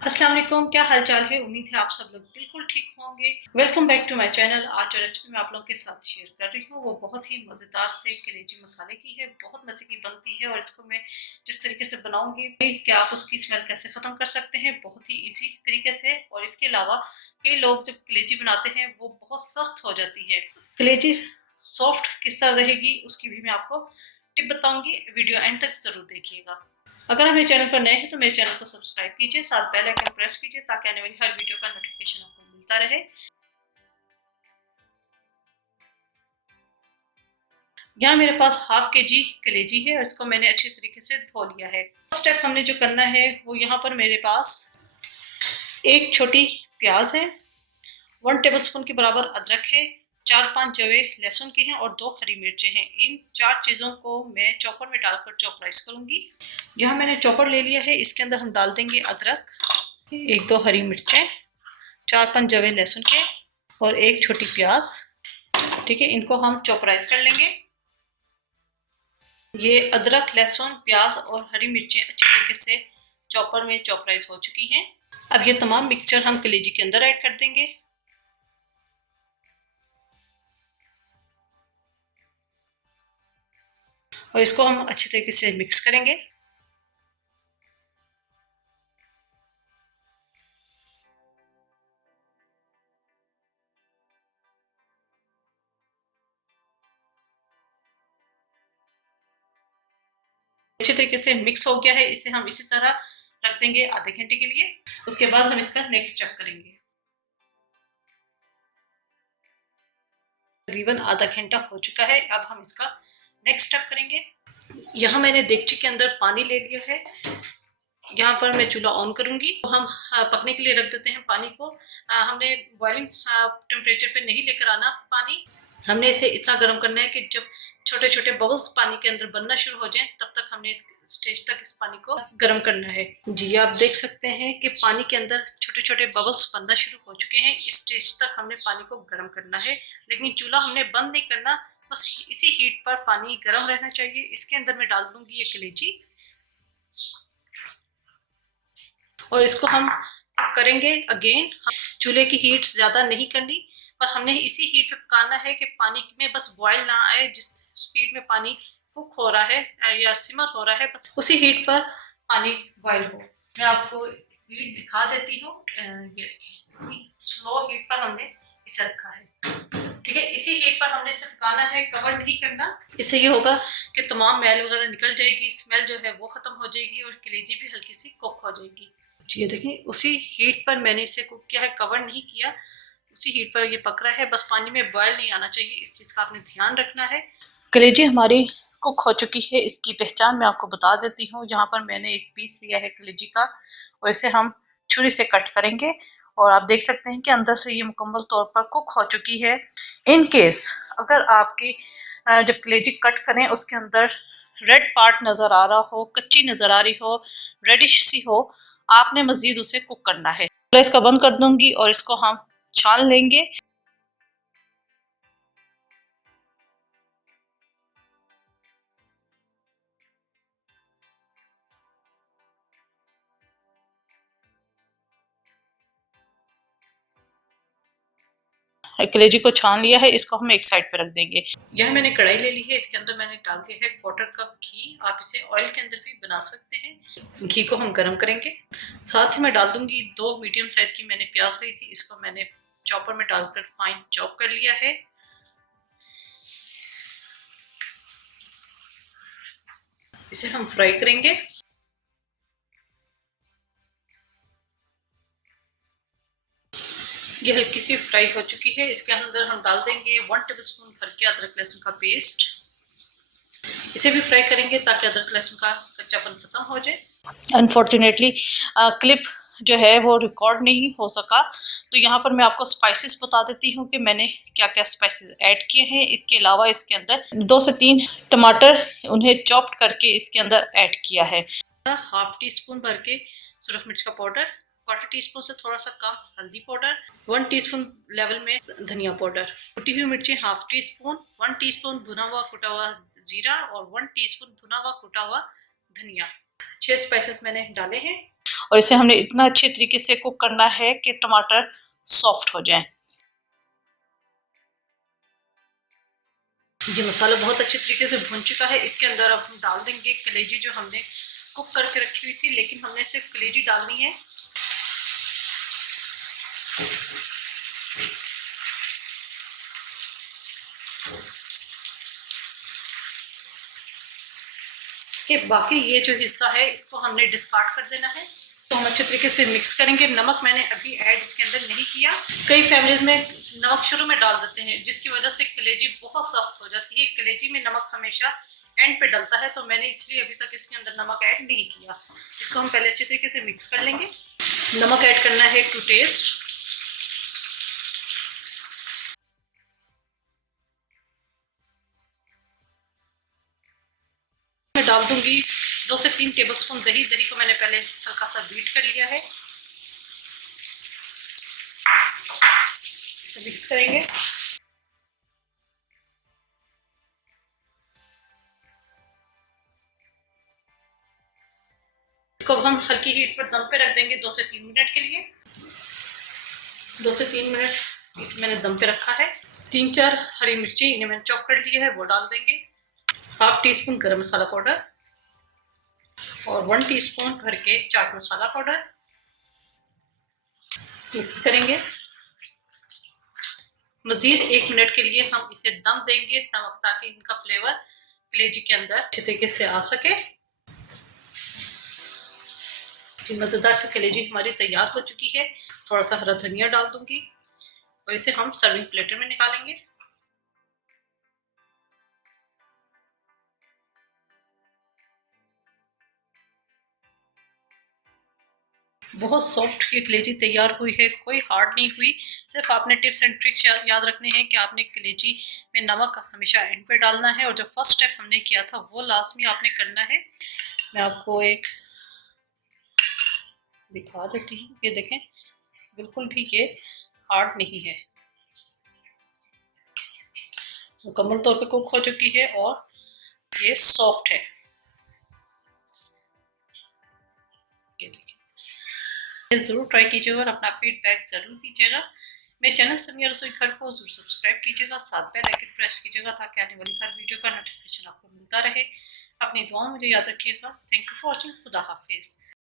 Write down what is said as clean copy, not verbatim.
अस्सलाम वालेकुम, क्या हाल चाल है। उम्मीद है आप सब लोग बिल्कुल ठीक होंगे। Welcome back to my channel. आज जो रेसिपी मैं आप लोगों के साथ शेयर कर रही हूँ वो बहुत ही मज़ेदार से कलेजी मसाले की है। बहुत मज़े की बनती है और इसको मैं जिस तरीके से बनाऊंगी कि आप उसकी स्मेल कैसे ख़त्म कर सकते हैं, बहुत ही इजी तरीके से। और इसके अलावा कई लोग जब कलेजी बनाते हैं वो बहुत सख्त हो जाती है। कलेजी सॉफ्ट किस तरह रहेगी उसकी भी मैं आपको टिप बताऊंगी। वीडियो एंड तक ज़रूर देखिएगा। अगर आप मेरे चैनल पर नए हैं तो मेरे चैनल को सब्सक्राइब कीजिए, साथ बेल आइकन प्रेस कीजिए ताकि आने वाली हर वीडियो का नोटिफिकेशन आपको मिलता रहे। यहाँ मेरे पास हाफ के जी कलेजी है और इसको मैंने अच्छी तरीके से धो लिया है। स्टेप हमने जो करना है वो यहाँ पर मेरे पास एक छोटी प्याज है, 1 टेबलस्पून के बराबर अदरक है, 4-5 जवे लहसुन के हैं और 2 हरी मिर्चें हैं। इन 4 चीज़ों को मैं चॉपर में डालकर चॉपराइज करूंगी। यहाँ मैंने चॉपर ले लिया है, इसके अंदर हम डाल देंगे अदरक, 1-2 हरी मिर्चें, 4-5 जवे लहसुन के और एक छोटी प्याज। ठीक है, इनको हम चॉपराइज कर लेंगे। ये अदरक, लहसुन, प्याज और हरी मिर्चें अच्छी तरीके से चॉपर में चॉपराइज हो चुकी हैं। अब ये तमाम मिक्सचर हम कलेजी के अंदर ऐड कर देंगे और इसको हम अच्छी तरीके से मिक्स करेंगे। अच्छी तरीके से मिक्स हो गया है, इसे हम इसी तरह रख देंगे आधे घंटे के लिए। उसके बाद हम इसका नेक्स्ट स्टेप करेंगे। तकरीबन आधा घंटा हो चुका है, अब हम इसका नेक्स्ट स्टेप करेंगे। यहाँ मैंने देगची के अंदर पानी ले लिया है। यहाँ पर मैं चूल्हा ऑन करूंगी तो हम पकने के लिए रख देते हैं पानी को। हमने बॉइलिंग टेम्परेचर पे नहीं लेकर आना पानी। हमने इसे इतना गर्म करना है कि जब छोटे छोटे बबल्स पानी के अंदर बनना शुरू हो जाएं तब तक हमने इस स्टेज तक इस पानी को गर्म करना है। जी, आप देख सकते हैं कि पानी के अंदर छोटे छोटे बबल्स बनना शुरू हो चुके हैं। इस स्टेज तक हमने पानी को गर्म करना है, लेकिन चूल्हा हमने बंद नहीं करना, बस इसी हीट पर पानी गर्म रहना चाहिए। इसके अंदर मैं डाल दूंगी ये कलेजी और इसको हम करेंगे अगेन। चूल्हे की हीट ज़्यादा नहीं करनी, बस हमने इसी हीट पे पकाना है कि पानी में बस बॉयल ना आए। जिस स्पीड में पानी कुक हो रहा है या सिमर हो रहा है, बस उसी हीट पर पानी बॉयल हो। मैं आपको हीट दिखा देती हूँ। ये स्लो हीट पर हमने इसे रखा है। ठीक है, इसी हीट पर हमने इसे पकाना है, कवर नहीं करना। इससे ये होगा कि तमाम मैल वगैरह निकल जाएगी, स्मेल जो है वो खत्म हो जाएगी और कलेजी भी हल्की सी कुक हो जाएगी। ये देखिए, उसी हीट पर मैंने इसे कुक किया है, कवर नहीं किया। उसी हीट पर ये पक रहा है, बस पानी में बॉयल नहीं आना चाहिए, इस चीज़ का आपने ध्यान रखना है। कलेजी हमारी कुक हो चुकी है, इसकी पहचान मैं आपको बता देती हूँ। यहाँ पर मैंने एक पीस लिया है कलेजी का और इसे हम छुरी से कट करेंगे और आप देख सकते हैं कि अंदर से ये मुकम्मल तौर पर कुक हो चुकी है। इन केस अगर आपकी जब कलेजी कट करें उसके अंदर रेड पार्ट नज़र आ रहा हो, कच्ची नज़र आ रही हो, रेडिश सी हो, आपने मज़ीद उसे कुक करना है। इसका बंद कर दूंगी और इसको हम छान लेंगे। कलेजी को छान लिया है, इसको हम एक साइड पे रख देंगे। यह मैंने कढ़ाई ले ली है, इसके अंदर मैंने डाल दिया है 1/4 कप घी। आप इसे ऑयल के अंदर भी बना सकते हैं। घी को हम गर्म करेंगे, साथ ही मैं डाल दूंगी 2 मीडियम साइज की मैंने प्याज ली थी, इसको मैंने चॉपर में डालकर फाइन चॉप कर लिया है। इसे हम फ्राई करेंगे। ये हल्की सी फ्राई हो चुकी है, इसके अंदर हम डाल देंगे 1 टेबलस्पून भर के अदरक लहसुन का पेस्ट। इसे भी फ्राई करेंगे ताकि अदरक लहसुन का कच्चापन खत्म हो जाए। अनफॉर्चुनेटली क्लिप जो है वो रिकॉर्ड नहीं हो सका, तो यहाँ पर मैं आपको स्पाइसेस बता देती हूँ कि मैंने क्या क्या स्पाइसेस ऐड किए हैं। इसके अलावा इसके अंदर 2 से 3 टमाटर उन्हें चॉप्ड करके इसके अंदर ऐड किया है। 1/2 टीस्पून भर के सुरख मिर्च का पाउडर, 1/4 टीस्पून से थोड़ा सा कम हल्दी पाउडर, 1 टीस्पून लेवल में धनिया पाउडर, कुटी हुई मिर्ची 1/2 टीस्पून, 1 टीस्पून भुना हुआ कुटा हुआ जीरा और 1 टीस्पून भुना हुआ कुटा हुआ धनिया। 6 स्पाइसेस मैंने डाले हैं और इसे हमने इतना अच्छे तरीके से कुक करना है कि टमाटर सॉफ्ट हो जाए। ये मसाला बहुत अच्छे तरीके से भुन चुका है। इसके अंदर अब हम डाल देंगे कलेजी जो हमने कुक करके रखी हुई थी, लेकिन हमने सिर्फ कलेजी डालनी है। कि बाकी ये जो हिस्सा है इसको हमने डिस्कार्ड कर देना है। तो हम अच्छे तरीके से मिक्स करेंगे। नमक मैंने अभी ऐड इसके अंदर नहीं किया। कई फैमिलीज में नमक शुरू में डाल देते हैं, जिसकी वजह से कलेजी बहुत सख्त हो जाती है। कलेजी में नमक हमेशा एंड पे डलता है, तो मैंने इसलिए अभी तक इसके अंदर नमक ऐड नहीं किया। इसको हम पहले अच्छे तरीके से मिक्स कर लेंगे। नमक ऐड करना है टू टेस्ट। मैं डाल दूंगी 2 से 3 टेबलस्पून दही। दही को मैंने पहले हल्का सा बीट कर लिया है। इसे मिक्स करेंगे। इसको हम हल्की हीट पर दम पे रख देंगे 2 से 3 मिनट के लिए। 2 से 3 मिनट इसे मैंने दम पे रखा है। 3-4 हरी मिर्ची इन्हें मैंने चॉप कर लिया है, वो डाल देंगे। हाफ टी स्पून गरम मसाला पाउडर और 1 टीस्पून भर के चाट मसाला पाउडर। मिक्स करेंगे। मजीद 1 मिनट के लिए हम इसे दम देंगे ताकि इनका फ्लेवर कलेजी के अंदर अच्छे तरीके से आ सके। मज़ेदार सी कलेजी हमारी तैयार हो चुकी है। थोड़ा सा हरा धनिया डाल दूंगी और इसे हम सर्विंग प्लेटर में निकालेंगे। बहुत सॉफ्ट ये कलेजी तैयार हुई है, कोई हार्ड नहीं हुई। सिर्फ आपने टिप्स एंड ट्रिक्स याद रखने हैं कि आपने कलेजी में नमक हमेशा एंड पे डालना है, और जो फर्स्ट स्टेप हमने किया था वो लाजमी आपने करना है। मैं आपको एक दिखा देती हूँ, ये देखें बिल्कुल भी ये हार्ड नहीं है, मुकम्मल तौर पे कुक हो चुकी है और ये सॉफ्ट है। ये देखिए, ज़रूर ट्राई कीजिएगा और अपना फीडबैक ज़रूर दीजिएगा। मेरे चैनल समिया रसोई घर को जरूर सब्सक्राइब कीजिएगा, साथ बेल आइकन प्रेस कीजिएगा ताकि आने वाली हर वीडियो का नोटिफिकेशन आपको मिलता रहे। अपनी दुआ मुझे याद रखिएगा। Thank you for watching. खुदा हाफिज़।